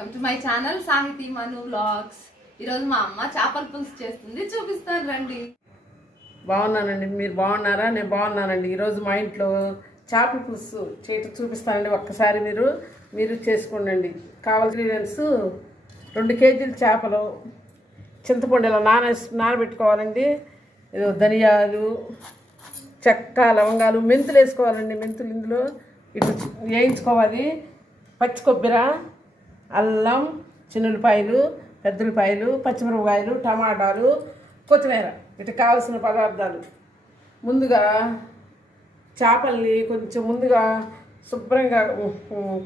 Welcome to my channel సాహితీ మను vlogs. ఈరోజు మా అమ్మ చేపల పులుసు చేస్తుంది, చూపిస్తాను రండి. బాగున్నానండి, మీరు బాగున్నారా? నేను బాగున్నానండి. ఈరోజు మా ఇంట్లో చేపల పులుసు చేయటం చూపిస్తానండి. ఒక్కసారి మీరు చేసుకోండి. కావాల్సిన ఇంగ్రీడియంట్స్ 2 కేజీలు చేపలు, చింతపండు ఇలా నానబెట్టుకోవాలండి. ధనియాలు, చెక్క, లవంగాలు, మెంతులు వేసుకోవాలండి. మెంతులు ఇందులో ఇటు వేయించుకోవాలి. పచ్చి కొబ్బరి, అల్లం, చిన్నులపాయలు, పెద్దలపాయలు, పచ్చిమిరపకాయలు, టమాటాలు, కొత్తిమీర, ఇటు కావాల్సిన పదార్థాలు. ముందుగా చేపల్ని కొంచెం ముందుగా శుభ్రంగా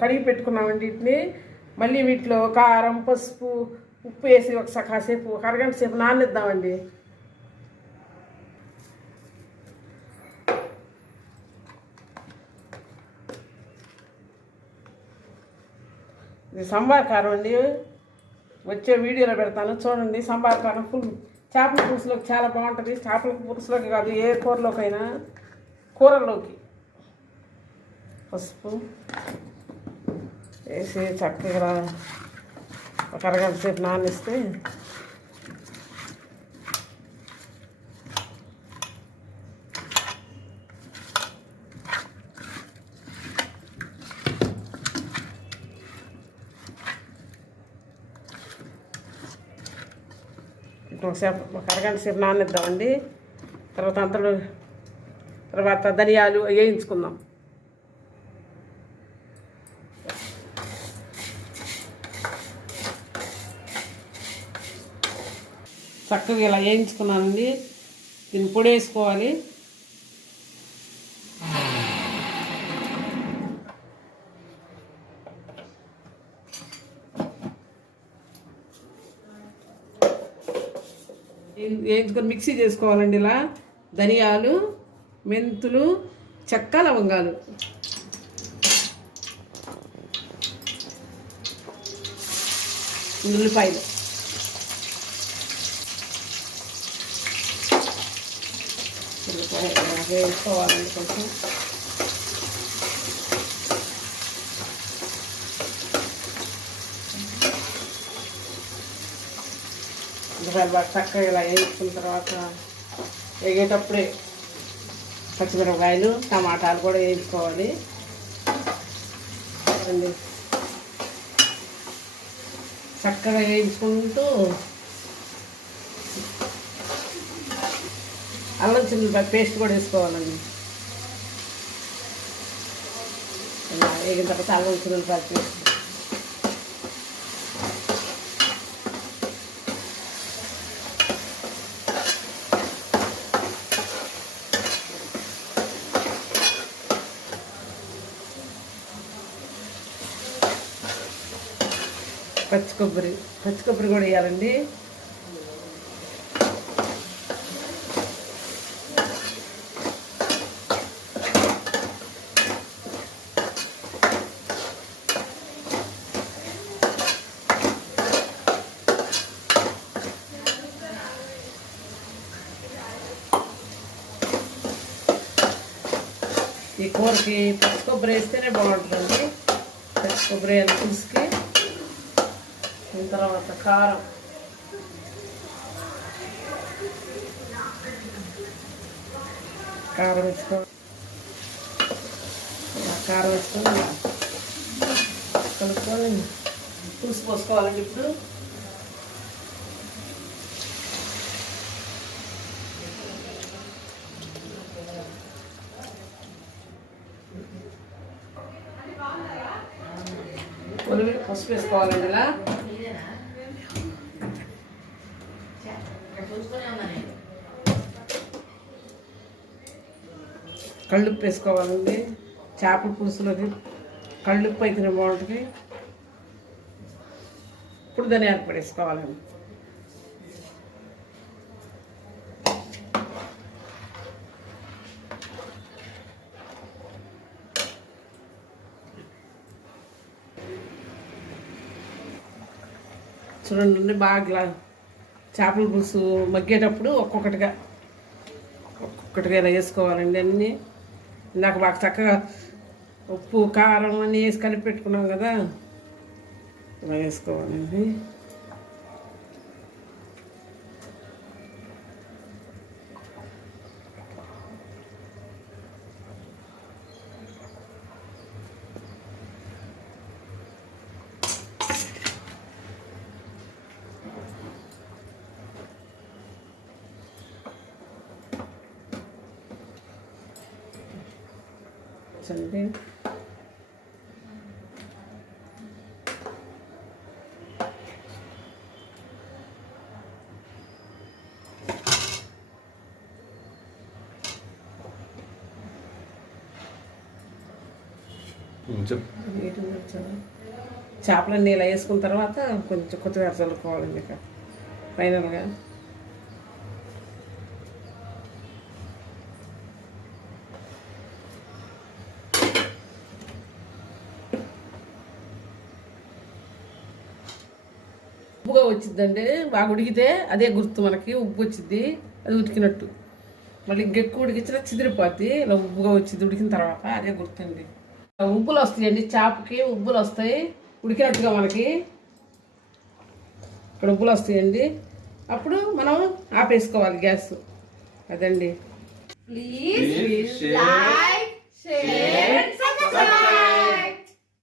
కడిగి పెట్టుకున్నామండి. వీటిని మళ్ళీ వీటిలో కారం, పసుపు, ఉప్పు వేసి కాసేపు అరగంట సేపు నాననిద్దామండి. ఇది సంబార్ కారం అండి, వచ్చే వీడియోలో పెడతాను చూడండి. సంబార్ కారం ఫుల్ చేపల పులుసులోకి చాలా బాగుంటుంది. చేపల పులుసులోకి కాదు, ఏ కూరలోకైనా, కూరలోకి. పసుపు వేసి చక్కగా ఒక అరగంట సేపు నానిస్తే ఒక అరగంట సేపు నానిద్దామండి. తర్వాత ధనియాలు వేయించుకుందాం. చక్కగా ఇలా వేయించుకున్నానండి. దీన్ని పొడి వేసుకోవాలి. వేయించుకొని మిక్సీ చేసుకోవాలండి. ఇలా ధనియాలు, మెంతులు, చెక్క, లవంగాలు, ఉల్లిపాయలు, వేసుకోవాలండి. కొంచెం చక్కగా ఇలా వేయించుకున్న తర్వాత వేగేటప్పుడే పచ్చిమిరపకాయలు, టమాటాలు కూడా వేయించుకోవాలి. చక్కగా వేయించుకుంటూ అల్లం చిల్లిపాయ పేస్ట్ కూడా వేసుకోవాలండి. ఇలా వేగిన తర్వాత అల్లం చిల్లిపాయ పేస్ట్ పచ్చి కొబ్బరి కూడా వేయాలండి. ఈ కూరకి పచ్చి కొబ్బరి వేస్తేనే బాగుంటుందండి. పచ్చి కొబ్బరి వేయాలి పులుసుకి. తర్వాత కారం, వేసుకొని కలుపుకొని పులుసు పోసుకోవాలండి. ఇప్పుడు పసుపు వేసుకోవాలండి. ఇలా కళ్ళుప్పు వేసుకోవాలండి. చేపల పులుసులోకి కళ్ళుప్పు అయితేనే బాగుంటుంది. ఇప్పుడు ధనియాల పొడి వేసుకోవాలండి. చూడండి, బాగా చేపల పులుసు మగ్గేటప్పుడు ఒక్కొక్కటిగా ఇలా వేసుకోవాలండి. అన్నీ ఇందాక బాగా చక్కగా ఉప్పు, కారం అన్నీ వేసి కలిపి పెట్టుకున్నాం కదా, ఇలా వేసుకోవాలండి. చండి చేపలన్నీ ఇలా వేసుకున్న తర్వాత కొంచెం కొత్తిమీర చల్లుకోవాలండి. ఇక ఫైనల్గా ఉప్పుగా వచ్చిందండి. బాగా ఉడికితే అదే గుర్తు మనకి, ఉప్పు వచ్చింది, అది ఉడికినట్టు. మళ్ళీ ఇంకెక్కువ ఉడికించినా చిదిరిపోద్ది. ఇలా ఉప్పుగా వచ్చింది ఉడికిన తర్వాత అదే గుర్తండి. ఉబ్బులు వస్తాయండి, చేపకి ఉబ్బులు వస్తాయి ఉడికినట్టుగా మనకి. ఇక్కడ ఉబ్బులు వస్తాయండి, అప్పుడు మనం ఆపేసుకోవాలి గ్యాస్. అదండి. Please like, share, subscribe.